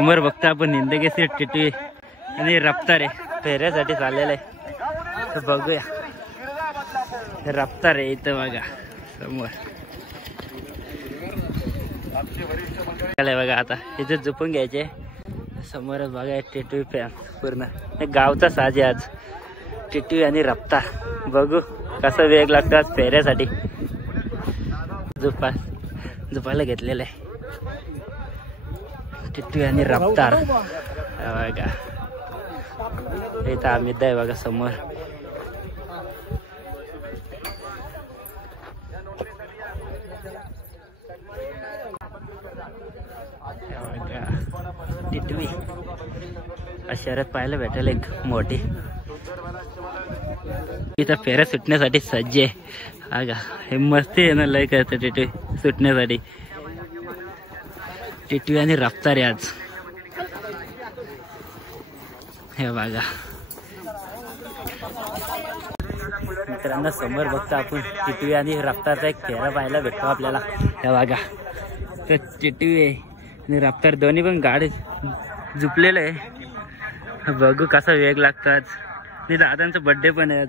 समोर बघता आपण हिंदकेसरी टिटवी आणि रफ्तार आहे फेऱ्यासाठी चाललेलं आहे. तर बघूया रफ्तार आहे इथं बघा समोर बघा. आता इथे झोपून घ्यायचे. समोरच बघा टिटवी फॅन पूर्ण गावचा साज आहे आज. टिटवी आणि रफ्तार बघू कसा वेग लागतात फेऱ्यासाठी. झोपायला घेतलेलं आहे टिटवी आणि रफ्तार बघा. इथं अमित आहे बघा समोर. टिटवी शर्यत पाहायला भेटेल एक मोठी. इथं फेऱ्या सुटण्यासाठी सज्ज आहे. अगा हे मस्ती आहे ना लय करतं टिटवी सुटण्यासाठी. टिटवी आणि रफ्तार आहे आज हे बघा. मित्रांनो समोर बघता आपण टिटवी आणि रफ्तारचा एक फेरा पाहायला भेटतो आपल्याला हे बघा. तर टिटवी आहे आणि रफ्तार दोन्ही पण गाडी झुपलेलं आहे. बघू कसा वेग लागतात. आणि दादांचा बर्थडे पण आहे आज.